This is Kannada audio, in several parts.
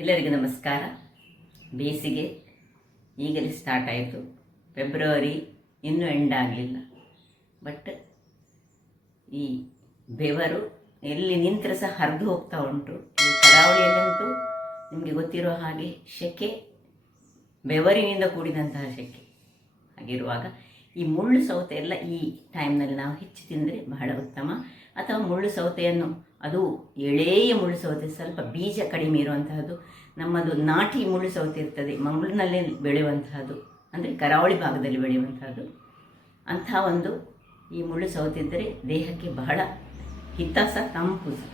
ಎಲ್ಲರಿಗೂ ನಮಸ್ಕಾರ. ಬೇಸಿಗೆ ಈಗಲೇ ಸ್ಟಾರ್ಟ್ ಆಯಿತು. ಫೆಬ್ರವರಿ ಇನ್ನೂ ಎಂಡ್ ಆಗಲಿಲ್ಲ. ಬಟ್ ಈ ಬೆವರು ಎಲ್ಲಿ ನಿಂತರೆ ಸಹ ಹರಿದು ಹೋಗ್ತಾ ಉಂಟು. ಈ ಕರಾವಳಿಯಲ್ಲಂತೂ ನಿಮಗೆ ಗೊತ್ತಿರೋ ಹಾಗೆ ಸೆಕೆ, ಬೆವರಿನಿಂದ ಕೂಡಿದಂತಹ ಸೆಕೆ. ಹಾಗಿರುವಾಗ ಈ ಮುಳ್ಳು ಸೌತೆ ಎಲ್ಲ ಈ ಟೈಮ್ನಲ್ಲಿ ನಾವು ಹೆಚ್ಚು ತಿಂದರೆ ಬಹಳ ಉತ್ತಮ. ಅಥವಾ ಮುಳ್ಳು ಸೌತೆಯನ್ನು, ಅದು ಎಳೆಯ ಮುಳ್ಳು ಸೌತೆ, ಸ್ವಲ್ಪ ಬೀಜ ಕಡಿಮೆ ಇರುವಂತಹದ್ದು, ನಮ್ಮದು ನಾಟಿ ಮುಳ್ಳು ಸೌತೆ ಇರ್ತದೆ, ಮಂಗಳೂರಿನಲ್ಲೇ ಬೆಳೆಯುವಂತಹದ್ದು, ಅಂದರೆ ಕರಾವಳಿ ಭಾಗದಲ್ಲಿ ಬೆಳೆಯುವಂತಹದ್ದು. ಅಂಥ ಒಂದು ಈ ಮುಳ್ಳು ಸೌತೆ ಇದ್ದರೆ ದೇಹಕ್ಕೆ ಬಹಳ ಹಿತ ಸಹ, ತಂಪು ಸಹ.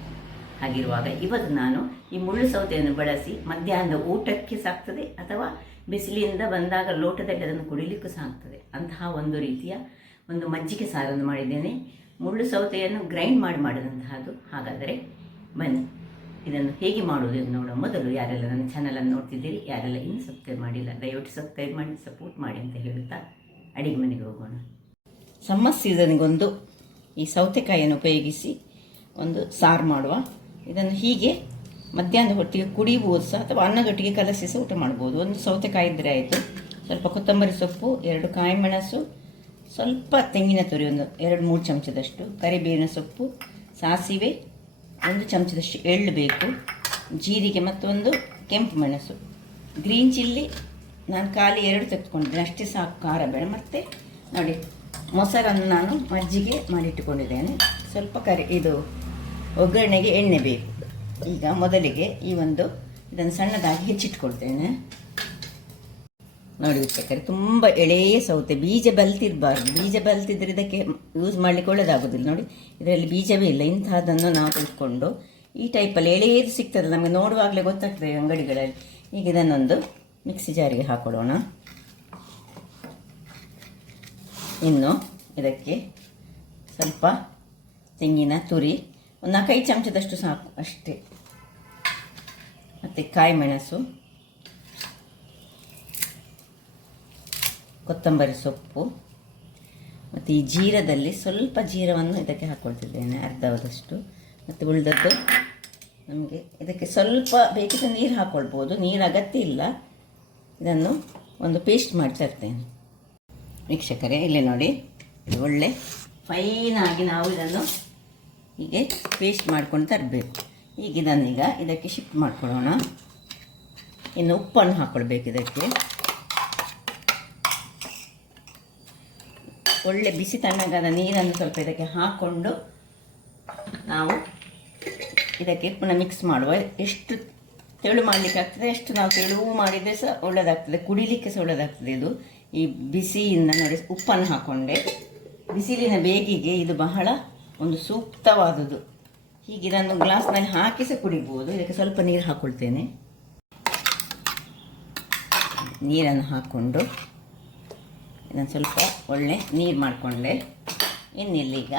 ಹಾಗಿರುವಾಗ ಇವತ್ತು ನಾನು ಈ ಮುಳ್ಳು ಸೌತೆಯನ್ನು ಬಳಸಿ ಮಧ್ಯಾಹ್ನದ ಊಟಕ್ಕೆ ಸಾಕ್ತದೆ, ಅಥವಾ ಬಿಸಿಲಿಂದ ಬಂದಾಗ ಲೋಟದಲ್ಲಿ ಅದನ್ನು ಕುಡಿಲಿಕ್ಕೂ ಸಹ ಆಗ್ತದೆ. ಅಂತಹ ಒಂದು ರೀತಿಯ ಒಂದು ಮಜ್ಜಿಗೆ ಸಾರನ್ನು ಮಾಡಿದ್ದೇನೆ. ಮುಳ್ಳು ಸೌತೆಯನ್ನು ಗ್ರೈಂಡ್ ಮಾಡಿದಂತಹದ್ದು. ಹಾಗಾದರೆ ಬನ್ನಿ ಇದನ್ನು ಹೇಗೆ ಮಾಡುವುದು ಎಂದು ನೋಡುವ ಮೊದಲು, ಯಾರೆಲ್ಲ ನನ್ನ ಚಾನಲನ್ನು ನೋಡ್ತಿದ್ದೀರಿ, ಯಾರೆಲ್ಲ ಇನ್ನೂ ಸಬ್ಸ್ಕ್ರೈಬ್ ಮಾಡಿಲ್ಲ, ದಯವಿಟ್ಟು ಸಬ್ಸ್ಕ್ರೈಬ್ ಮಾಡಿ ಸಪೋರ್ಟ್ ಮಾಡಿ ಅಂತ ಹೇಳುತ್ತಾ ಅಡಿಗೆ ಮನೆಗೆ ಹೋಗೋಣ. ಸಮ್ಮರ್ ಸೀಸನ್ಗೊಂದು ಈ ಸೌತೆಕಾಯಿಯನ್ನು ಉಪಯೋಗಿಸಿ ಒಂದು ಸಾರು ಮಾಡುವ. ಇದನ್ನು ಹೀಗೆ ಮಧ್ಯಾಹ್ನದ ಹೊತ್ತಿಗೆ ಕುಡಿಯುವುದು ಸಹ, ಅಥವಾ ಅನ್ನಗಟ್ಟಿಗೆ ಕಲಸಿ ಸಹ ಊಟ ಮಾಡ್ಬೋದು. ಒಂದು ಸೌತೆಕಾಯಿ ಇದ್ದರೆ ಆಯಿತು, ಸ್ವಲ್ಪ ಕೊತ್ತಂಬರಿ ಸೊಪ್ಪು, 2 ಕಾಯಿ ಮೆಣಸು, ಸ್ವಲ್ಪ ತೆಂಗಿನ ತುರಿ, ಒಂದು 2-3 ಚಮಚದಷ್ಟು, ಕರಿಬೇವಿನ ಸೊಪ್ಪು, ಸಾಸಿವೆ, 1 ಚಮಚದಷ್ಟು ಎಳ್ಳು ಬೇಕು, ಜೀರಿಗೆ ಮತ್ತು 1 ಕೆಂಪು ಮೆಣಸು, ಗ್ರೀನ್ ಚಿಲ್ಲಿ ನಾನು ಖಾಲಿ 2 ತೆಗೆದುಕೊಂಡಿದ್ದೇನೆ, ಅಷ್ಟೇ ಸಾಕು, ಖಾರ ಬೇಡ. ಮತ್ತು ನೋಡಿ, ಮೊಸರನ್ನು ನಾನು ಮಜ್ಜಿಗೆ ಮಾಡಿಟ್ಟುಕೊಂಡಿದ್ದೇನೆ. ಸ್ವಲ್ಪ ಒಗ್ಗರಣೆಗೆ ಎಣ್ಣೆ ಬೇಕು. ಈಗ ಮೊದಲಿಗೆ ಇದನ್ನು ಸಣ್ಣದಾಗಿ ಹೆಚ್ಚಿಟ್ಕೊಳ್ತೇನೆ. ನೋಡಿ ವೀಕ್ಷಕರೇ, ತುಂಬ ಎಳೆಯ ಸೌತೆ, ಬೀಜ ಬಲ್ತಿರಬಾರ್ದು. ಬೀಜ ಬಲ್ತಿದ್ರೆ ಇದಕ್ಕೆ ಯೂಸ್ ಮಾಡಲಿಕ್ಕೆ ಒಳ್ಳೆಯದಾಗೋದಿಲ್ಲ. ನೋಡಿ, ಇದರಲ್ಲಿ ಬೀಜವೇ ಇಲ್ಲ. ಇಂತಹದ್ದನ್ನು ನಾವು ತೆಗೆದುಕೊಂಡು ಈ ಟೈಪಲ್ಲಿ ಎಳೆಯದು ಸಿಗ್ತದೆ, ನಮಗೆ ನೋಡುವಾಗಲೇ ಗೊತ್ತಾಗ್ತದೆ ಅಂಗಡಿಗಳಲ್ಲಿ. ಈಗ ಇದನ್ನೊಂದು ಮಿಕ್ಸಿ ಜಾರಿಗೆ ಹಾಕೊಳ್ಳೋಣ. ಇನ್ನು ಇದಕ್ಕೆ ಸ್ವಲ್ಪ ತೆಂಗಿನ ತುರಿ, ಒಂದು 4-5 ಚಮಚದಷ್ಟು ಸಾಕು ಅಷ್ಟೇ. ಮತ್ತು ಕಾಯಿ ಮೆಣಸು, ಕೊತ್ತಂಬರಿ ಸೊಪ್ಪು, ಮತ್ತು ಈ ಜೀರದಲ್ಲಿ ಸ್ವಲ್ಪ ಜೀರವನ್ನು ಇದಕ್ಕೆ ಹಾಕ್ಕೊಳ್ತಿದ್ದೇನೆ, ಅರ್ಧದಷ್ಟು. ಮತ್ತು ಉಳಿದದ್ದು ನಮಗೆ ಇದಕ್ಕೆ ಸ್ವಲ್ಪ ಬೇಕಿದ್ರೆ ನೀರು ಹಾಕ್ಕೊಳ್ಬೋದು, ನೀರು ಅಗತ್ಯ ಇಲ್ಲ. ಇದನ್ನು ಒಂದು ಪೇಸ್ಟ್ ಮಾಡಿ ತರ್ತೇನೆ. ವೀಕ್ಷಕರೇ, ಇಲ್ಲಿ ನೋಡಿ, ಇದು ಒಳ್ಳೆ ಫೈನಾಗಿ ನಾವು ಇದನ್ನು ಹೀಗೆ ಪೇಸ್ಟ್ ಮಾಡ್ಕೊಂಡು ತರಬೇಕು. ಈಗ ಇದಕ್ಕೆ ಶಿಫ್ಟ್ ಮಾಡ್ಕೊಳ್ಳೋಣ. ಇನ್ನು ಉಪ್ಪನ್ನು ಹಾಕ್ಕೊಳ್ಬೇಕು. ಇದಕ್ಕೆ ಒಳ್ಳೆ ಬಿಸಿ ತಣ್ಣಗಾದ ನೀರನ್ನು ಸ್ವಲ್ಪ ಇದಕ್ಕೆ ಹಾಕ್ಕೊಂಡು ನಾವು ಇದಕ್ಕೆ ಪುನಃ ಮಿಕ್ಸ್ ಮಾಡುವ. ಎಷ್ಟು ತೆಳು ಮಾಡಲಿಕ್ಕೆ ಆಗ್ತದೆ ಅಷ್ಟು ನಾವು ತೆಳು ಮಾಡಿದರೆ ಸಹ ಒಳ್ಳೆಯದಾಗ್ತದೆ, ಕುಡಿಲಿಕ್ಕೆ ಸಹ ಒಳ್ಳೆಯದಾಗ್ತದೆ. ಇದು ಈ ಬಿಸಿಯಿಂದ ನೋಡಿ, ಉಪ್ಪನ್ನು ಹಾಕ್ಕೊಂಡೆ. ಬಿಸಿಲಿನ ಬೇಗಿಗೆ ಇದು ಬಹಳ ಒಂದು ಸೂಕ್ತವಾದುದು. ಹೀಗೆ ಇದನ್ನು ಗ್ಲಾಸ್ನಲ್ಲಿ ಹಾಕಿ ಸಹ ಕುಡಿಬೋದು. ಇದಕ್ಕೆ ಸ್ವಲ್ಪ ನೀರು ಹಾಕ್ಕೊಳ್ತೇನೆ. ನೀರನ್ನು ಹಾಕ್ಕೊಂಡು ಇದನ್ನು ಸ್ವಲ್ಪ ಒಳ್ಳೆ ನೀರು ಮಾಡಿಕೊಂಡೆ. ಇನ್ನಿಲ್ಲೀಗ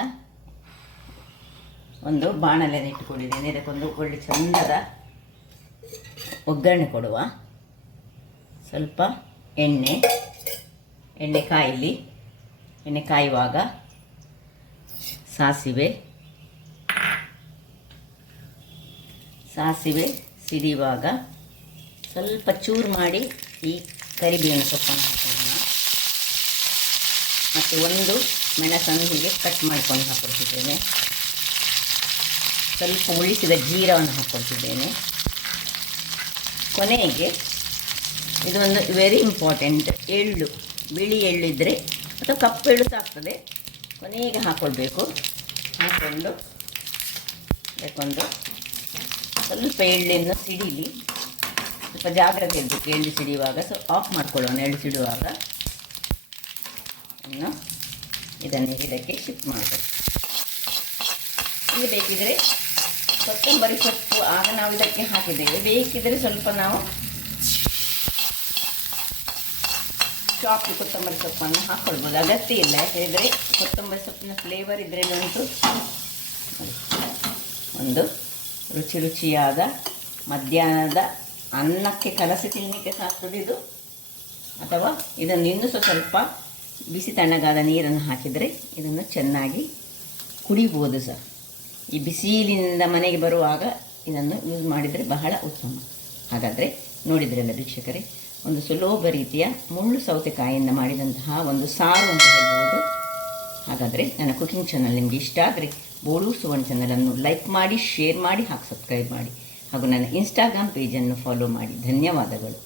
ಒಂದು ಬಾಣಲೆಯನ್ನು ಇಟ್ಟುಕೊಂಡಿದ್ದೇನೆ. ಇದಕ್ಕೊಂದು ಒಳ್ಳೆ ಚಂದದ ಒಗ್ಗರಣೆ ಕೊಡುವ. ಸ್ವಲ್ಪ ಎಣ್ಣೆ ಕಾಯಲಿ. ಎಣ್ಣೆ ಕಾಯುವಾಗ ಸಾಸಿವೆ ಸಿಡಿಯುವಾಗ ಸ್ವಲ್ಪ ಚೂರು ಮಾಡಿ ಈ ಕರಿಬೇವಿನ ಸೊಪ್ಪನ್ನು ಹಾಕೋಣ. ಮತ್ತು 1 ಮೆಣಸನ್ನು ಹೀಗೆ ಕಟ್ ಮಾಡ್ಕೊಂಡು ಹಾಕ್ಕೊಳ್ತಿದ್ದೇನೆ. ಸ್ವಲ್ಪ ಉಳಿಸಿದ ಜೀರವನ್ನು ಹಾಕ್ಕೊಳ್ತಿದ್ದೇನೆ. ಕೊನೆಗೆ ಇದು ಒಂದು ವೆರಿ ಇಂಪಾರ್ಟೆಂಟ್, ಎಳ್ಳು, ಬಿಳಿ ಎಳ್ಳು ಇದ್ದರೆ ಅಥವಾ ಕಪ್ಪು ಎಳ್ಳು ಸಾಕ್ತದೆ, ಕೊನೆಗೆ ಹಾಕ್ಕೊಳ್ಬೇಕು. ಹಾಕ್ಕೊಂಡು ಇದಕ್ಕೊಂದು ಸ್ವಲ್ಪ ಎಳ್ಳನ್ನು ಸಿಡಿಲಿ. ಸ್ವಲ್ಪ ಜಾಗ್ರತೆ ಇರಬೇಕು ಎಳ್ಳು ಸಿಡಿಯುವಾಗ. ಸೊ ಆಫ್ ಮಾಡ್ಕೊಳ್ಳೋಣ ಎಳ್ಳು ಸಿಡುವಾಗ. ಇನ್ನು ಇದನ್ನು ಇದಕ್ಕೆ ಶಿಫ್ಟ್ ಮಾಡಬೇಕು. ಇಲ್ಲಿ ಬೇಕಿದ್ರೆ ಕೊತ್ತಂಬರಿ ಸೊಪ್ಪು ಆಗ ನಾವು ಇದಕ್ಕೆ ಹಾಕಿದ್ದೇವೆ. ಬೇಕಿದ್ರೆ ಸ್ವಲ್ಪ ನಾವು ಚಾಪ್ ಕೊತ್ತಂಬರಿ ಸೊಪ್ಪನ್ನು ಹಾಕ್ಕೊಳ್ಬೋದು, ಅಗತ್ಯ ಇಲ್ಲ. ಯಾಕೆಂದರೆ ಕೊತ್ತಂಬರಿ ಸೊಪ್ಪಿನ ಫ್ಲೇವರ್ ಇದರಲ್ಲಿ ಉಂಟು. ಒಂದು ರುಚಿಯಾದ ಮಧ್ಯಾಹ್ನದ ಅನ್ನಕ್ಕೆ ಕಲಸಿ ತಿನ್ನಲಿಕ್ಕೆ ಸಾಕ್ತದೆ ಇದು. ಅಥವಾ ಇದನ್ನು ಇನ್ನೂ ಸ್ವಲ್ಪ ಬಿಸಿ ತಣ್ಣಗಾದ ನೀರನ್ನು ಹಾಕಿದರೆ ಇದನ್ನು ಚೆನ್ನಾಗಿ ಕುಡಿಬೋದು ಸಹ. ಈ ಬಿಸಿಲಿನಿಂದ ಮನೆಗೆ ಬರುವಾಗ ಇದನ್ನು ಯೂಸ್ ಮಾಡಿದರೆ ಬಹಳ ಉತ್ತಮ. ಹಾಗಾದರೆ ನೋಡಿದ್ರಲ್ಲ ವೀಕ್ಷಕರೇ, ಒಂದು ಸುಲಭ ರೀತಿಯ ಮುಳ್ಳು ಸೌತೆಕಾಯಿಯಿಂದ ಮಾಡಿದಂತಹ ಒಂದು ಸಾರು ಅಂತ ಹೇಳ್ಬೋದು. ಹಾಗಾದರೆ ನನ್ನ ಕುಕಿಂಗ್ ಚಾನಲ್ ನಿಮಗೆ ಇಷ್ಟ ಆದರೆ ಬೋಳು ಸುವರ್ಣ ಚಾನಲನ್ನು ಲೈಕ್ ಮಾಡಿ, ಶೇರ್ ಮಾಡಿ ಹಾಗೂ ಸಬ್ಸ್ಕ್ರೈಬ್ ಮಾಡಿ ಹಾಗೂ ನನ್ನ ಇನ್ಸ್ಟಾಗ್ರಾಮ್ ಪೇಜನ್ನು ಫಾಲೋ ಮಾಡಿ. ಧನ್ಯವಾದಗಳು.